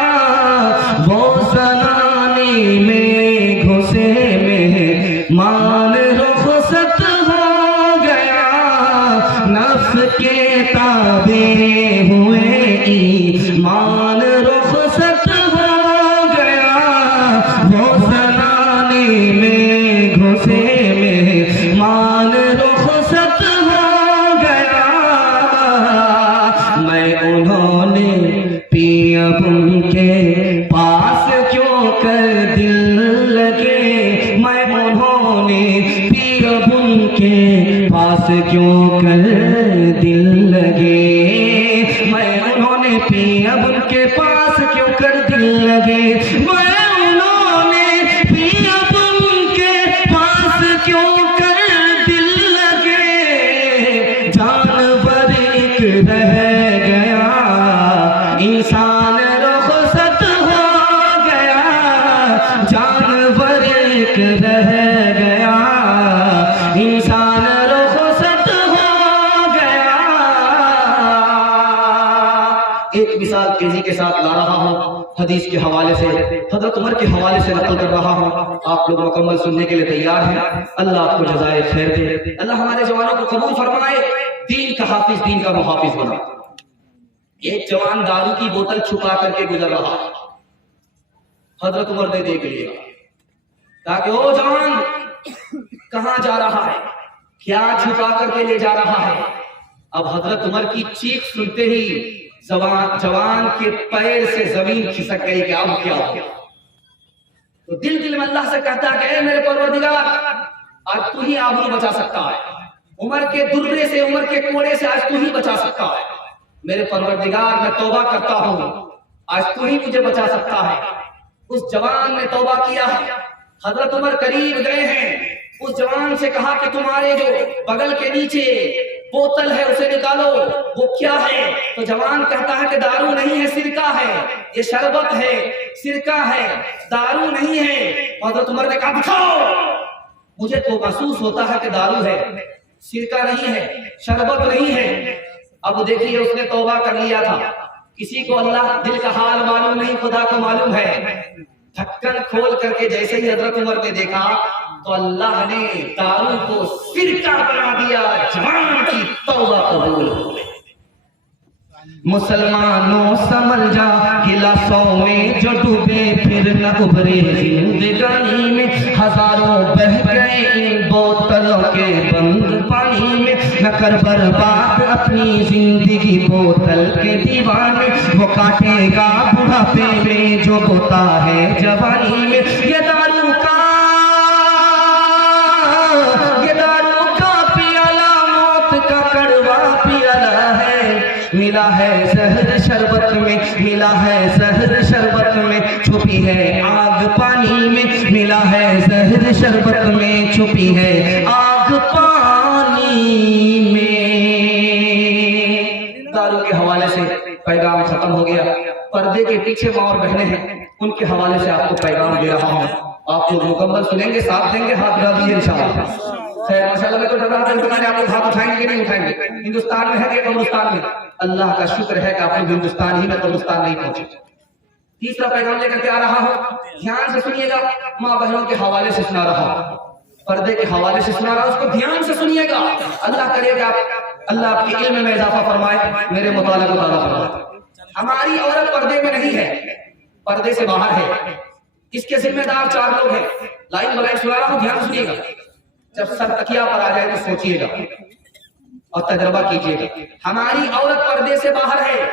वो जनानी में घुसे मेहमान रुखसत हो गया। नफ्स के ताबे हुए ईमान रुखसत हो गया, वो जनानी में घुसे मेहमान रुखसत हो गया। मैं उन्होंने पिया उनके पास क्यों कर दिल लगे, मैं उन्होंने पिया उनके पास क्यों कर दिल लगे, मैं उन्होंने पिया उनके पास क्यों कर दिल लगे, मैं उन्होंने पिया उनके पास क्यों कर दिल लगे। जानवर एक रह गया, इंसान रुखसत हो गया। जानवर एक रह गया, इंसान रुखसत हो गया। एक मिसाल तेजी के साथ ला रहा हूँ, हदीस के हवाले से, हजरत उमर के हवाले से नकल कर रहा हूँ। आप लोग मुकम्मल सुनने के लिए तैयार हैं। अल्लाह आपको जज़ाए खैर दे, अल्लाह हमारे जवानों को कबूल फरमाए, दीन का हाफिज, दीन का मुहाफिज बना। एक जवान दारू की बोतल छुपा करके गुजर रहा, हजरत उमर ने देख लिया, ताकि ओ जवान कहां जा रहा है, क्या छुपा करके ले जा रहा है। अब हजरत उमर की चीख सुनते ही जवान के पैर से जमीन खिसक गई कि अब क्या हो। तो दिल दिल में अल्लाह से कहता है कि ऐ मेरे परवरदिगार, आज तू ही आबरू बचा सकता है, उमर के दुर्रे से, उमर के कोड़े से आज तू ही बचा सकता है। मेरे परवरदिगार, मैं तौबा करता हूं, आज तू ही मुझे बचा सकता है। उस जवान ने तौबा किया है। हजरत उमर करीब गए हैं, उस जवान से कहा कि तुम्हारे जो बगल के नीचे बोतल है उसे निकालो, वो क्या है। तो जवान कहता है कि दारू नहीं है, सिरका है, ये शरबत है, सिरका है, दारू नहीं है। हजरत उमर ने कहा दिखाओ। मुझे तो महसूस होता है कि दारू है, सिरका नहीं है, शरबत नहीं है। अब देखिए उसने तौबा कर लिया था। किसी को अल्लाह दिल का हाल मालूम नहीं, खुदा को मालूम है। ढक्कन खोल करके जैसे ही हजरत उमर ने देखा तो अल्लाह ने दारू को सिरका बना दिया। जवान की तौबा कबूल हो गई। मुसलमानों समझ जा, गिलासों में जो डूबे फिर न उभरे जिंदगानी में। हजारों बह गए इन बोतलों के बंद पानी में। न कर बर्बाद अपनी जिंदगी बोतल के दीवाने, वो काटेगा बुढ़ापे में जो बोता है जवानी में। ये दारू का पियाला मौत का कड़वा पियाला है। मिला है जहर शरबत में, मिला है जहर शरबत में, छुपी है आग पानी में। मिला है जहर शरबत में, छुपी है आग पानी में। दारू के हवाले से पैगाम खत्म हो गया। पर्दे के पीछे माँ और बहनें हैं, उनके हवाले से आपको पैगाम दे रहा हूँ। आप लोग मुकम्मल सुनेंगे, साथ देंगे, हाथ मिला दीजिए इंशाअल्लाह। खैर माशाअल्लाह, मैं तो डर रहा था कि आप लोग हाथ उठाएंगे कि नहीं उठाएंगे। हिंदुस्तान में है कि कब्रिस्तान में? अल्लाह का शुक्र है कि आप लोग हिंदुस्तान ही में, कब्रिस्तान नहीं पहुंचे। तीसरा पैगाम लेकर के आ रहा हूँ, ध्यान से सुनिएगा। माँ बहनों के हवाले से सुना रहा हूँ, पर्दे के हवाले से सुना रहा हूँ, उसको ध्यान से सुनिएगा। अल्लाह करेगा अल्लाह आपके इल्म में इजाफा फरमाए, मेरे मुताले को ताला फरमाए। हमारी औरत पर्दे में नहीं है, पर्दे से बाहर है। इसके जिम्मेदार 4 लोग हैं। लाइन बाय लाइन सुना रहा हूँ, ध्यान सुनिएगा। जब सर तकिया पर आ जाए तो सोचिएगा। और तजर्बा कीजिएगा। हमारी औरत पर्दे से बाहर है,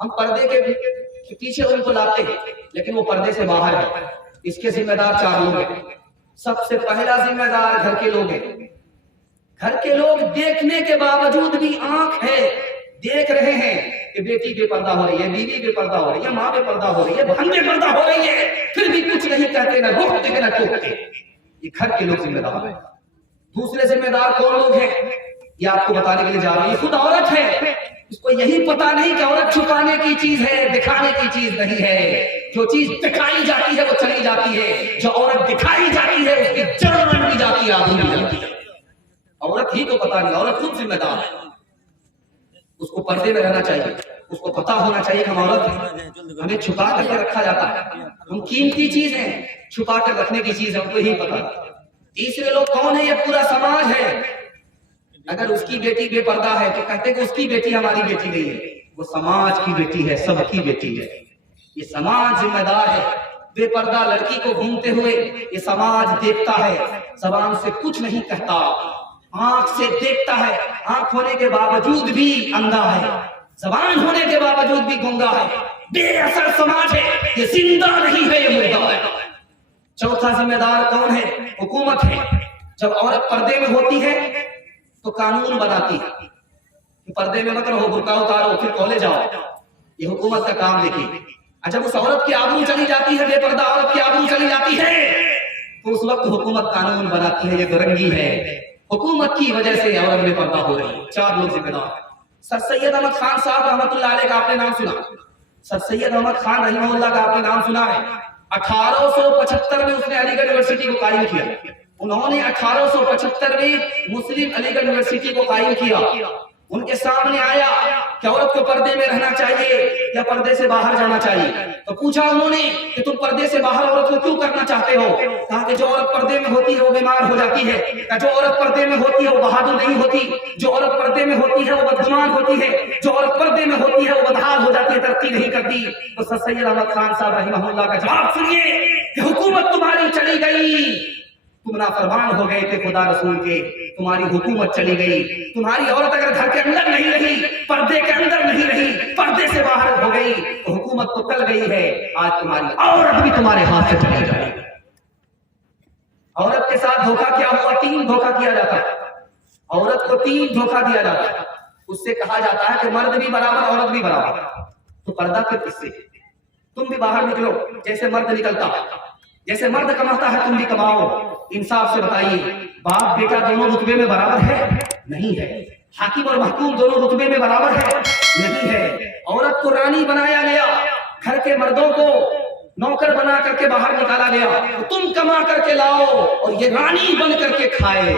हम पर्दे के पीछे उनको लाते हैं, लेकिन वो पर्दे से बाहर है। इसके जिम्मेदार 4 लोग हैं। सबसे पहला जिम्मेदार घर के लोग हैं। घर के लोग देखने के बावजूद भी, आंख है, देख रहे हैं कि बेटी बेपर्दा हो रही है, बीवी बेपर्दा हो रही है, माँ बेपर्दा हो रही है, बहन बेपर्दा हो रही है, फिर भी कुछ नहीं कहते, ना रोकते ना टोकते। ये घर के लोग जिम्मेदार हैं। दूसरे जिम्मेदार कौन लोग हैं, ये आपको बताने के लिए जा रही है। खुद औरत है, इसको यही पता नहीं कि औरत छुपाने की चीज है, दिखाने की चीज नहीं है। जो चीज दिखाई जाती है वो चली जाती है, जो औरत दिखाई जाती है उसकी जड़ भी जाती है, आदमी भी जाती है। औरत ही को पता नहीं, औरत खुद जिम्मेदार है। उसको पर्दे में रहना चाहिए, उसको पता होना चाहिए कि हम औरत हैं, हमें छुपा करके रखा जाता है, हम कीमती चीज है, छुपा कर रखने की चीज हमको ही पता। तीसरे लोग कौन है, ये पूरा समाज है। अगर उसकी बेटी बेपर्दा है तो कहते कि उसकी बेटी हमारी बेटी नहीं है, वो समाज की बेटी है, सबकी बेटी है। ये समाज जिम्मेदार है। बेपर्दा लड़की को घूमते हुए ये समाज देखता है, जबान से कुछ नहीं कहता, आंख से देखता है, आंख होने के बावजूद भी अंधा है, जबान होने के बावजूद भी गूंगा है। बेअसर समाज है, ये जिंदा नहीं है, ये मुर्दा है। चौथा जिम्मेदार कौन है, हुकूमत है। जब औरत पर्दे में होती है तो कानून बनाती है कि पर्दे में मत रहो, बुर्का उतारो, फिर कॉलेज आओ। ये हुकूमत का काम देखिए। जब उस औरत की आबरू चली जाती है, बेपर्दा औरत की आबरू चली जाती है, तो उस वक्त हुकूमत कानून बनाती है। ये दुरंगी है, हुकूमत की वजह से औरत बेपर्दा हो रही है। 4 लोग जिम्मेदार। सर सैयद अहमद खान साहब रहमतुल्लाह अलैह का आपने नाम सुना? सर सैयद अहमद खान रहमतुल्लाह का आपने नाम सुना है? 1875 में उसने अलीगढ़ यूनिवर्सिटी को कायम किया। उन्होंने 1875 में मुस्लिम अलीगढ़ यूनिवर्सिटी को कायम किया। उनके सामने आया कि औरत को पर्दे में रहना चाहिए या पर्दे से बाहर जाना चाहिए। तो पूछा उन्होंने कि तुम पर्दे से बाहर औरत को क्यों करना चाहते हो? कहा कि जो औरत पर्दे में होती है वो बीमार हो जाती है, जो औरत पर्दे में होती है वो बहादुर नहीं होती, जो औरत पर्दे में होती है वो बदगुमान होती है, जो औरत पर्दे में होती है वो बदहाल हो जाती है, तरक्की नहीं करती। तो सर सैयद अहमद खान साहब रहमतुल्लाह का जवाब सुनिए कि हुकूमत तुम्हारी चली गई, तुम नाफरमान हो गए थे खुदा रसूल के, तुम्हारी हुकूमत चली गई। तुम्हारी औरत अगर घर के अंदर नहीं रही, पर्दे के अंदर नहीं रही, पर्दे से बाहर हो गई, तो हुकूमत तो टल गई है। आज तुम्हारी औरत भी तुम्हारे हाथ से चली जाएगी। औरत के साथ धोखा क्या हुआ? 3 धोखा किया जाता है। औरत को 3 धोखा दिया जाता है। उससे कहा जाता है कि मर्द भी बराबर, औरत भी बराबर। तो पर्दा फिर किससे? तुम भी बाहर निकलो जैसे मर्द निकलता है, जैसे मर्द कमाता है तुम भी कमाओ। इंसाफ से बताइए, बाप बेटा दोनों रुतबे में बराबर है? नहीं है। हाकिम और महकूम दोनों रुतबे में बराबर है? नहीं है। औरत को रानी बनाया गया, घर के मर्दों को नौकर बना करके बाहर निकाला गया, तो तुम कमा करके लाओ और ये रानी बन करके खाए।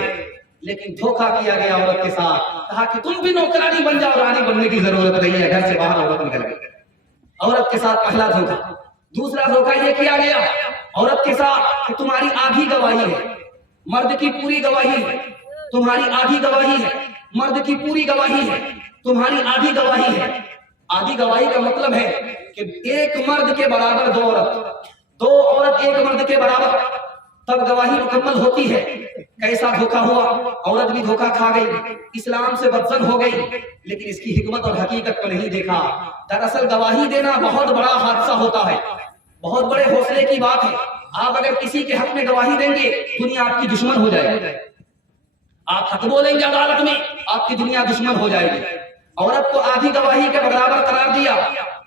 लेकिन धोखा किया गया औरत के साथ, कहा कि तुम भी नौकरानी बन जाओ, रानी बनने की जरूरत नहीं है, घर से बाहर औरत निकल गई। औरत के साथ पहला धोखा। दूसरा धोखा यह किया गया औरत के साथ कि तुम्हारी आधी गवाही है, मर्द की पूरी गवाही है, तुम्हारी आधी गवाही है, मर्द की पूरी गवाही है, तुम्हारी आधी गवाही है। आधी गवाही का मतलब है कि एक मर्द के बराबर 2 औरत, 2 औरत एक मर्द के बराबर, तब गवाही मुकम्मल होती है। कैसा धोखा हुआ? औरत भी धोखा खा गई, इस्लाम से बदसन हो गई, लेकिन इसकी हिकमत और हकीकत को नहीं देखा। दरअसल गवाही देना बहुत बड़ा हादसा होता है, बहुत बड़े हौसले की बात है। आप अगर किसी के हक में गवाही देंगे, दुनिया आपकी दुश्मन हो जाएगी। आप हक बोलेंगे अदालत में, आपकी दुनिया दुश्मन हो जाएगी। औरत को आधी गवाही के बराबर करार दिया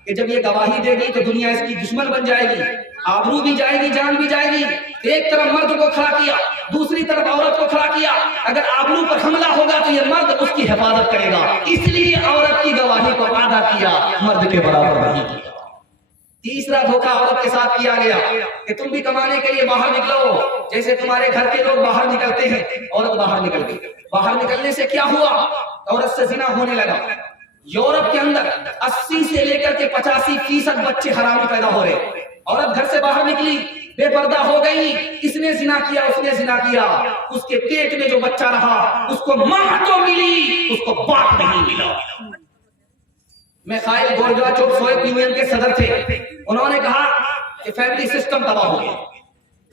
कि जब ये गवाही देगी तो दुनिया इसकी दुश्मन बन जाएगी, आबरू भी जाएगी, जान भी जाएगी। एक तरफ मर्द को खड़ा किया, दूसरी तरफ औरत को खड़ा किया। अगर आबरू पर हमला होगा तो ये मर्द उसकी हिफाजत करेगा, इसलिए औरत की गवाही को आधा किया, मर्द के बराबर नहीं किया। तीसरा धोखा औरत के साथ किया गया कि तुम भी कमाने के लिए बाहर निकलो, जैसे तुम्हारे घर के लोग बाहर निकलते हैं, औरत बाहर निकल गई। बाहर निकलने से क्या हुआ? औरत से जिना होने लगा। यूरोप के अंदर 80 से लेकर के 85% बच्चे हरामी पैदा हो रहे। औरत घर से बाहर निकली, बेपर्दा हो गई, इसने जिना किया, उसने जिना किया, उसके पेट में जो बच्चा रहा उसको मां तो मिली, उसको बाप नहीं मिला। मिखाइल गोर्बाचोव सोवियत यूनियन के सदर थे, उन्होंने कहा कि फैमिली सिस्टम तबाह हो गया।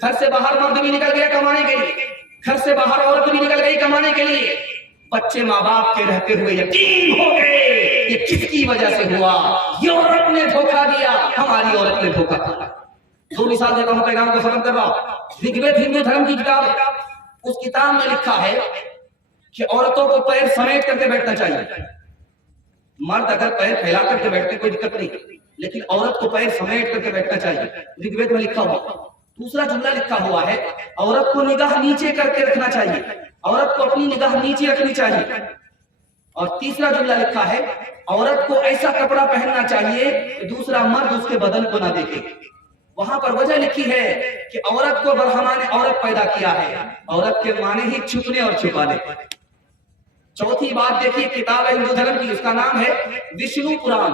घर से बाहर मर्द भी निकल गया कमाने के लिए, घर से बाहर औरत भी निकल गई कमाने के लिए। बच्चे माँ बाप के रहते हुए यतीम हो गए। ये किसकी वजह से हुआ? ये औरत ने धोखा दिया, हमारी औरत ने धोखा दिया। दो मिसाल देता हूं, पैगाम को खत्म कर रहा हूं। ऋग्वेद हिंदू धर्म की किताब है, उस किताब में लिखा है कि औरतों को पैर समेट करके बैठना चाहिए। मर्द अगर पैर फैला करके बैठते कोई दिक्कत नहीं, लेकिन औरत को पैर समेट करके बैठना चाहिए, ऋग्वेद में लिखा हुआ। दूसरा जुमला लिखा हुआ है, औरत को निगाह नीचे करके रखना चाहिए, औरत को अपनी निगाह नीचे रखनी चाहिए। और तीसरा जुमला लिखा है, औरत को ऐसा कपड़ा पहनना चाहिए कि दूसरा मर्द उसके बदन को ना देखे। वहां पर वजह लिखी है कि औरत को ब्रह्मा ने औरत पैदा किया है, औरत के माने ही छुपने और छुपाने। चौथी बात देखिए, किताब है हिंदू धर्म की, उसका नाम है विष्णु पुराण,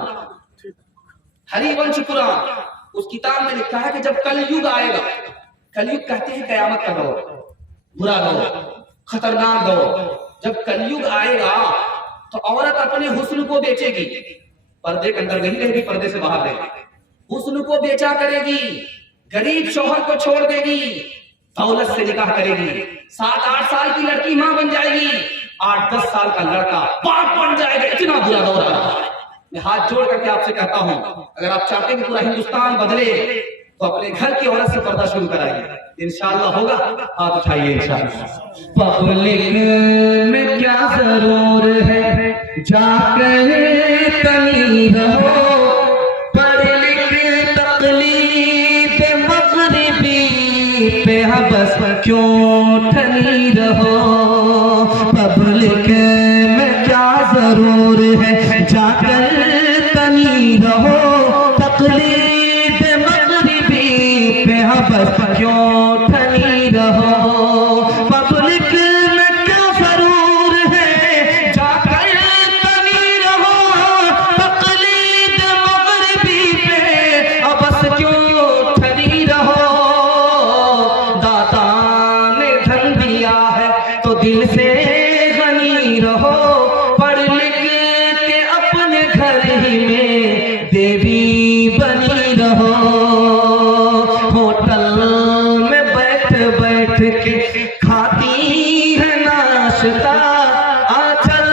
हरिवंश पुराण। उस किताब में लिखा है कि जब कलयुग आएगा, कलयुग कहते हैं कयामत का दौर, बुरा दौर, खतरनाक दौर। जब कलयुग आएगा तो औरत अपने हुस्न को बेचेगी, पर्दे के अंदर नहीं रहेगी, पर्दे से बाहर रहेगी, हुस्न को बेचा करेगी, गरीब शौहर को छोड़ देगी, दौलत से निकाह करेगी, 7-8 साल की लड़की मां बन जाएगी, 8-10 साल का लड़का बाप बन जाएगा। इतना बुरा दौर आ रहा है। मैं हाथ जोड़ करके आपसे कहता हूं, अगर आप चाहते हैं कि पूरा हिंदुस्तान बदले तो अपने घर की औरत से पर्दा शुरू कराइए, इंशाअल्लाह होगा। हाथ उठाइए इंशाअल्लाह। पब्लिक में क्या जरूर है, जाकर तनी रहो, पढ़ लिख तकलीफ मगरिबी पे हबस क्यों ठनी रहो। पब्लिक में क्या जरूर है, जाकर तनी रहो, तकलीफ मगरिबी पे हबस क्यों ठनी रहो। पब्लिक में क्या जरूर है, जाकर तनी रहो, तकलीफ मगरिबी पे हबस क्यों ठनी रहो। दाता ने धन दिया है तो दिल से गनी रहो, पढ़ लिख के अपने घर ही में देवी बनी रहो। होटल में बैठ बैठ के खाती है नाश्ता, आंचल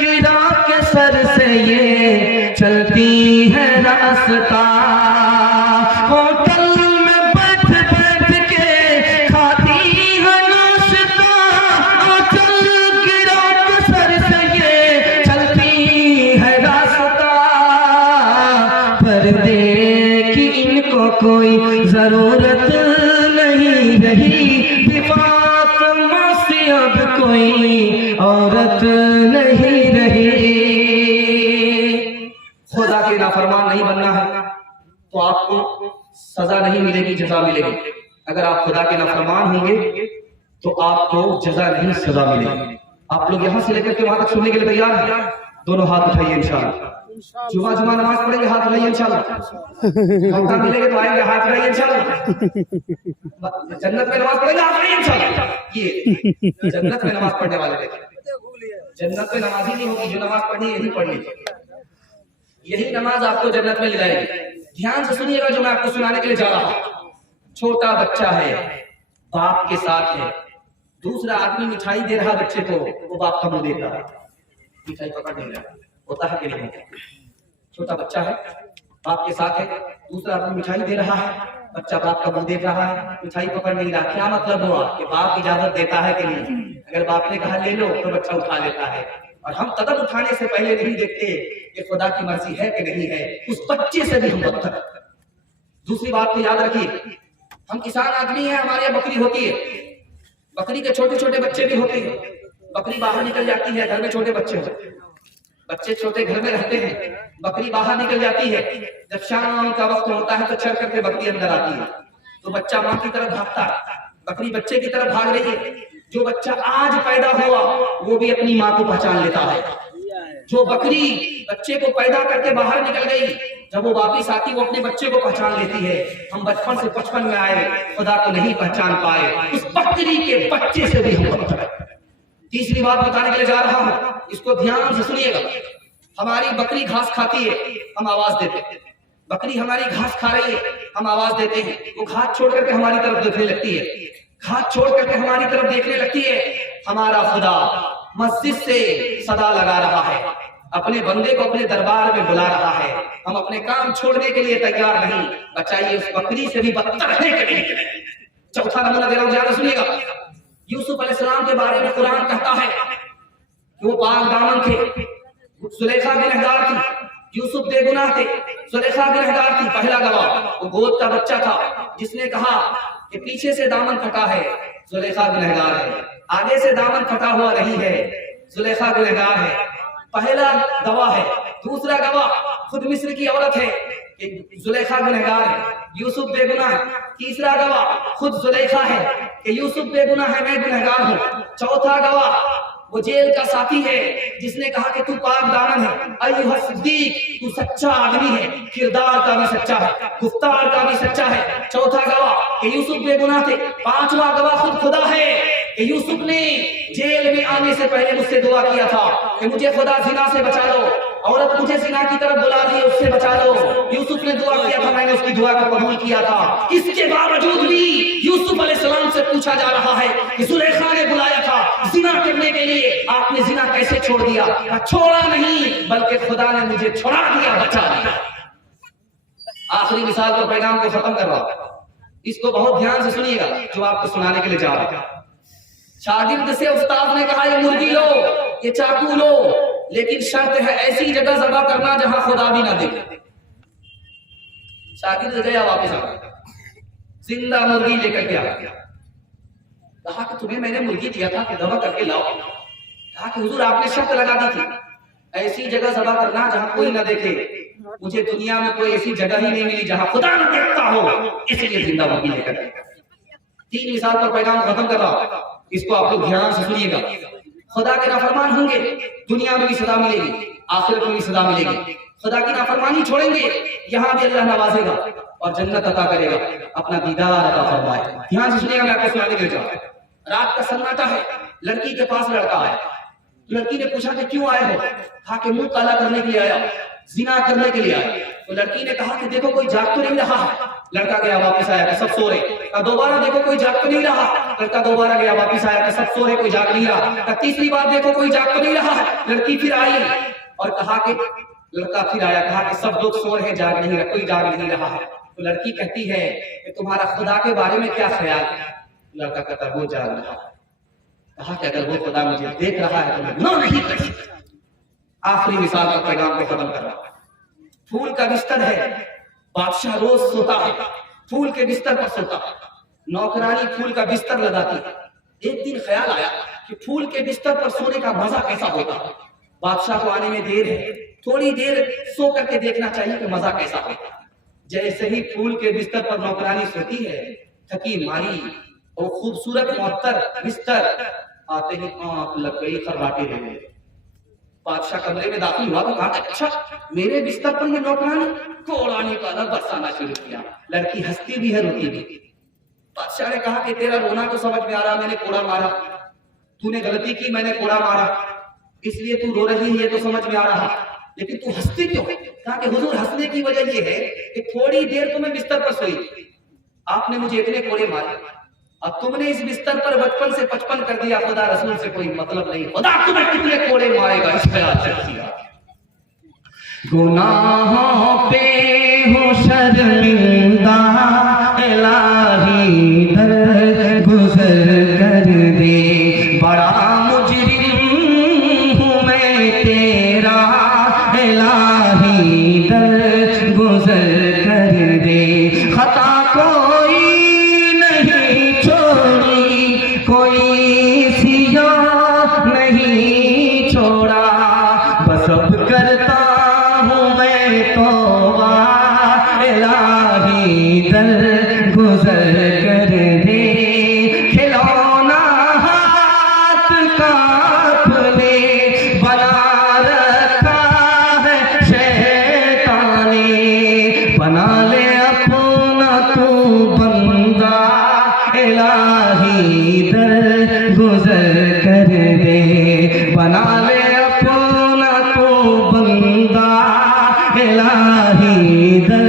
गिरा के सर से ये चलती है रास्ता। होटल में बैठ बैठ के खाती है नाश्ता, आंचल गिरा के सर से ये चलती है रास्ता। पर्दे की इनको कोई जरूरत नहीं रही, दिफात में से अब कोई औरत नहीं रही। खुदा के नाफरमान नहीं बनना है तो आपको सजा नहीं मिलेगी, जजा मिलेगी। अगर आप खुदा के नाफरमान होंगे तो आपको जजा नहीं सजा मिलेगी। आप लोग यहाँ से लेकर के वहां तक सुनने के लिए तैयार हैं? दोनों हाथ उठाइए इंशाअल्लाह। जुमा नमाज पढ़ेंगे, हाथ उठाइए इंशाअल्लाह। मौका मिलेगा तो आएंगे, हाथ उठाइए इंशाअल्लाह। जन्नत में नमाज पढ़ेंगे, हाथ उठाइए इंशाअल्लाह। ये जन्नत में नमाज पढ़ने वाले देखिए, जन्नत में नमाज ही नहीं होगी, जो नमाज पढ़नी यही पढ़नी, यही नमाज आपको जन्नत में ले जाएगी। ध्यान से सुनिएगा जो मैं आपको सुनाने के लिए जा रहा हूं। छोटा बच्चा है, बाप के साथ है, दूसरा आदमी मिठाई दे रहा बच्चे को, वो बाप का मुंह देख रहा है, मिठाई पकड़ नहीं रहा, होता है कि नहीं होता? छोटा बच्चा है, बाप के साथ है, दूसरा आदमी मिठाई दे रहा है, बच्चा बाप का मुंह देख रहा है, मिठाई पकड़ नहीं रहा। क्या मतलब हुआ कि बाप इजाजत देता है कि नहीं? अगर बाप ने कहा ले लो तो बच्चा उठा लेता है, और हम कदम उठाने से पहले नहीं देखते कि खुदा की मर्जी है कि नहीं है, उस बच्चे से भी हम बदतर। दूसरी बात को याद रखिए, हम किसान आदमी हैं, हमारे यहाँ बकरी होती है, बकरी के छोटे छोटे बच्चे भी होते हैं, बकरी बाहर निकल जाती है, घर में छोटे बच्चे होते हैं, बच्चे छोटे घर में रहते हैं, बकरी बाहर निकल जाती है, जब शाम का वक्त होता है तो चढ़ करके बकरी अंदर आती है, तो बच्चा मां की तरफ भागता है, बकरी बच्चे की तरफ भाग रही है। जो बच्चा आज पैदा हुआ वो भी अपनी माँ को पहचान लेता है। जो बकरी बच्चे को पैदा करके बाहर निकल गई, जब वो वापिस आती वो अपने बच्चे को पहचान लेती है। हम बचपन से 55 में आए, खुदा को नहीं पहचान पाए, उस बकरी के बच्चे से भी हम बदतर हैं। तीसरी बात बताने के लिए जा रहा हूं, इसको ध्यान से सुनिएगा। हमारी बकरी घास खाती है, हम आवाज देते हैं, बकरी हमारी घास खा रही है, हम आवाज देते हैं, वो घास छोड़ करके हमारी तरफ देखने लगती है, घास छोड़ करके हमारी तरफ देखने लगती है। हमारा खुदा मस्जिद से सदा लगा रहा है, अपने बंदे को अपने दरबार में बुला रहा है। हम अपने काम छोड़ने के लिए तैयार नहीं, बचाइए उस बकरी से भी बदतर है कि नहीं। चौथा नमूना दे रहा हूं, ध्यान से सुनिएगा। यूसुफ अलैहिस्सलाम के बारे में कुरान कहता है कि वो पाक दामन थे, जुलेखा गुनहगार थी, यूसुफ बेगुनाह थे, जुलेखा गुनहगार थी। पहला गवाह वो गोद का बच्चा था जिसने कहा कि पीछे से दामन फटा है, जुलेखा गुनहगार है, आगे से दामन फटा हुआ नहीं है, जुलेखा गुनहगार है। पहला गवाह है। दूसरा गवाह खुद मिस्र की औरत है कि जुलेखा गुनहगार है, यूसुफ बेगुनाह है। तीसरा गवाह खुद जुलेखा है कि यूसुफ बेगुनाह है, मैं गुनहगार हूँ। चौथा गवाह वो जेल का साथी है जिसने कहा कि तू पाक दामन है, अय्युहा सिद्दीक, तू सच्चा आदमी है, किरदार का भी सच्चा है, गुफ्तार का भी सच्चा है। चौथा गवाह कि यूसुफ बेगुनाह थे। पांचवा गवाह खुद खुदा है कि यूसुफ ने जेल में आने से पहले मुझसे दुआ किया था कि मुझे खुदा जिना से बचा लो, औरत मुझे जिना की तरफ बुला रही है, उससे बचा लो। यूसुफ ने दुआ किया था, मैंने उसकी दुआ को कबूल किया था। इसके बावजूद भी यूसुफ अलैहिस्सलाम से पूछा जा रहा है कि जुलेखा ने बुलाया था जिना करने के लिए, आपने जिना कैसे छोड़ दिया? छोड़ा नहीं, बल्कि खुदा ने मुझे छुड़ा दिया, बचा दिया। आखिरी मिसाल पर पैगाम को खत्म कर रहा हूं, इसको बहुत ध्यान से सुनिएगा जो आपको सुनाने के लिए जा रहा है। शागिर्द से उस्ताद ने कहा ये मुर्गी लो, ये चाकू लो, लेकिन शर्त है ऐसी जगह ज़बह करना जहां खुदा भी ना देखे। शागिर्द गया वापस आ गया, जिंदा मुर्गी लेकर के आ गया। कहा कि तुम्हें मैंने मुर्गी दिया था कि ज़बह करके लाओ। कहा कि हुजूर आपने शर्त लगा दी थी ऐसी जगह ज़बह करना जहां कोई ना देखे। मुझे दुनिया में कोई ऐसी जगह ही नहीं मिली जहां खुदा न देखता हो, इसलिए जिंदा मुर्गी लेकर के। तीन मिसाल पर पैगाम खत्म कर रहा हूं, इसको आप लोग ध्यान से सुनिएगा। खुदा के नाफरमान होंगे, दुनिया में भी सजा मिलेगी, आखिरत में भी सजा मिलेगी। खुदा की नाफरमानी छोड़ेंगे, यहाँ भी अल्लाह नवाजेगा और जन्नत अता करेगा, अपना दीदार अता फरमाए। ध्यान से सुनिएगा, मैं आपको सुनाने के लिए जा रहा हूं। रात का सन्नाटा है, लड़की के पास लड़का आया। लड़की ने पूछा कि क्यों आए हो? कहा कि मुंह काला करने के लिए आया, जिना करने के लिए आया। तो लड़की ने कहा कि देखो कोई जाग तो नहीं रहा है। लड़का गया वापस आया कि सब सो रहे। और दोबारा देखो कोई जाग तो नहीं रहा। लड़का दोबारा गया वापस आया कि सब सो रहे, कोई जाग नहीं रहा। तीसरी बार देखो कोई जाग तो नहीं रहा है। लड़की फिर आई और कहा कि लड़का फिर आया, कहा कि सब लोग सो रहे, जाग नहीं रहा, कोई जाग नहीं रहा है। तो लड़की कहती है कि तुम्हारा खुदा के बारे में क्या ख्याल है? लड़का कहता वो जाग रहा है। कहा कि अगर वो खुदा मुझे देख रहा है तो मैं गुनाह नहीं कर सकता। आखिरी मिसाल का पैगाम को खत्म कर रहा हूं। फूल का बिस्तर है, बादशाह रोज सोता है, फूल के बिस्तर पर सोता है। नौकरानी फूल का बिस्तर लगाती है। एक दिन ख्याल आया कि फूल के बिस्तर पर सोने का मजा कैसा होता है। बादशाह को आने में देर है, थोड़ी देर सो करके देखना चाहिए कि मजा कैसा होता है। जैसे ही फूल के बिस्तर पर नौकरानी सोती है, थकी मारी और खूबसूरत मुअत्तर बिस्तर, आते ही आंख लग गई, खर्राटे रह गए। बादशाह कमरे में दाखिल हुआ तो कहा अच्छा मेरे बिस्तर पर ये नौकरानी, कोड़ा निकाला, बरसाना शुरू किया। लड़की हंसती भी है, रोती भी। बादशाह ने कहा कि तेरा रोना तो समझ में आ रहा, मैंने कोड़ा मारा, तूने गलती की, मैंने कोड़ा मारा, इसलिए तू रो रही है, ये तो समझ में आ रहा, लेकिन तू हंसती क्यों? कहा कि हुजूर हंसने की वजह ये है कि थोड़ी देर तो मैं बिस्तर पर सोई, आपने मुझे इतने कोड़े मारे, अब तुमने इस बिस्तर पर बचपन से 55 कर दिया, खुदा रसूल से कोई मतलब नहीं, खुदा तुम्हें कितने कोड़े मारेगा इस ख्याल से किया। गुनाहों पे हूँ शर्मिंदा, इलाही दर गुजर कर दे, बड़ा मुजरिम हूँ मैं तेरा, इलाही दर गुजर कर दे। खता कोई नहीं छोड़ी, कोई सिया नहीं छोड़ा, बस अब करता दर गुजर कर दे। खिलौना हाथ का अपने बना रखा है शैतान ने, बना ले अपना तू बंदा, इलाही दर गुजर कर दे, बना ले अपना तू बंदा, इलाही दर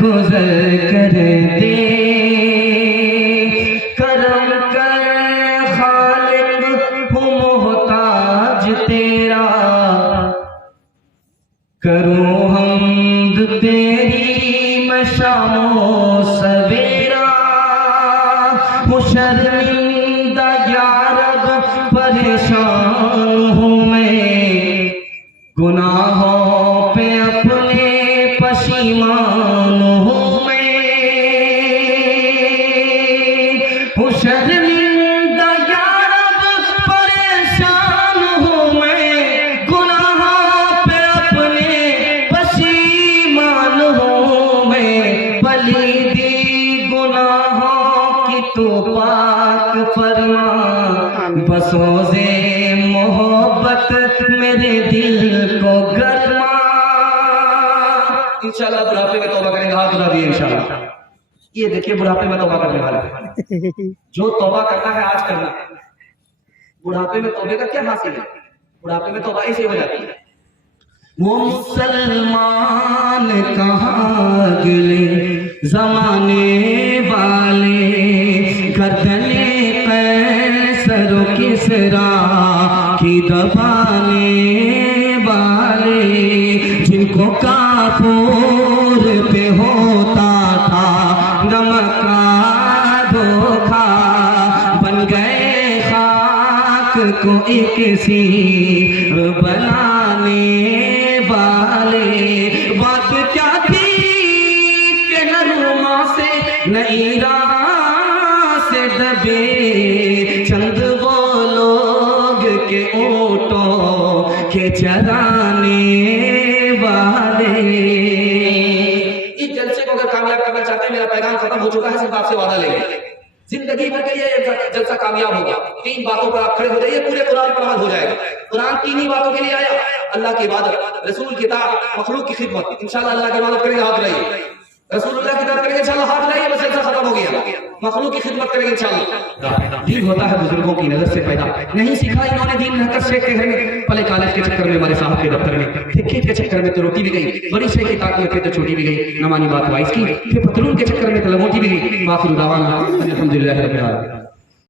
गुजर कर दे। करम कर खालिक हूँ मोहताज शामो सवेरा हूँ शर्मिंदा या रब परेशान हूँ मैं गुनाहों पे अपने पशीमान हूँ मैं हूँ शर्मिंदा या रब परेशान हूँ मैं गुनाहों पे अपने पशीमान हूँ मैं पलीदी गुनाहों की तो पाक फरमा बसोज़े मोहब्बत मेरे दिल को गरमा। इंशाल्लाह बुढ़ापे में तौबा करेंगे, हाथ उठा दिए इंशाल्लाह। ये देखिए बुढ़ापे में तौबा करने वाले, जो तौबा करना है आज करना। बुढ़ापे में तौबे का क्या हासिल है? बुढ़ापे में तौबा ऐसे हो जाती है। वो मुसलमान कहाँ गिले जमाने वाले गर्दने कैसरो किसरा की दबाने वाले जिनको काफूर पे होता था नमक का धोखा बन गए खाक को एक सीर बनाने वाले। बात क्या थी कि नरमा से नईरा से दबे चंद वो लोग के ऊँटों के चराने वाले। इस जलसे को अगर कामयाब करना चाहते हैं, मेरा पैगाम खत्म हो चुका है, सिर्फ आपसे वादा लेंगे जिंदगी भर के लिए ये जलसा कामयाब होगा। 3 बातों पर आप खड़े हो जाइए, पूरे कुरान पर अमल हो जाएगा। कुरान 3 ही बातों के लिए आया, अल्लाह की इबादत, रसूल किताब, मखलूक की खिदमत। इंशाल्लाह अल्लाह की इबादत करेंगे, हाथ उठाइए। रसूलुल्लाह की इबादत करेंगे इंशाल्लाह, हाथ उठाइए, बस जलसा खत्म हो गया। मखलूक की खिदमत करेंगे इंशाल्लाह। दिन होता है बुजुर्गों की नजर से पैदा, नहीं सीखा इन्होंने दीन रहकर शेख के घर में, पले कॉलेज के चक्कर में, हमारे साहब के दफ्तर में, फिर खेत के चक्कर में तो रोटी भी गई, बड़ी शेख की ताक में थे तो छोटी भी गई, न मानी बात वाइस की, फिर पतलून के चक्कर में तो लंगोटी भी गई। आखिर दावाना अल्हम्दुलिल्लाह रब्बिल आलमीन।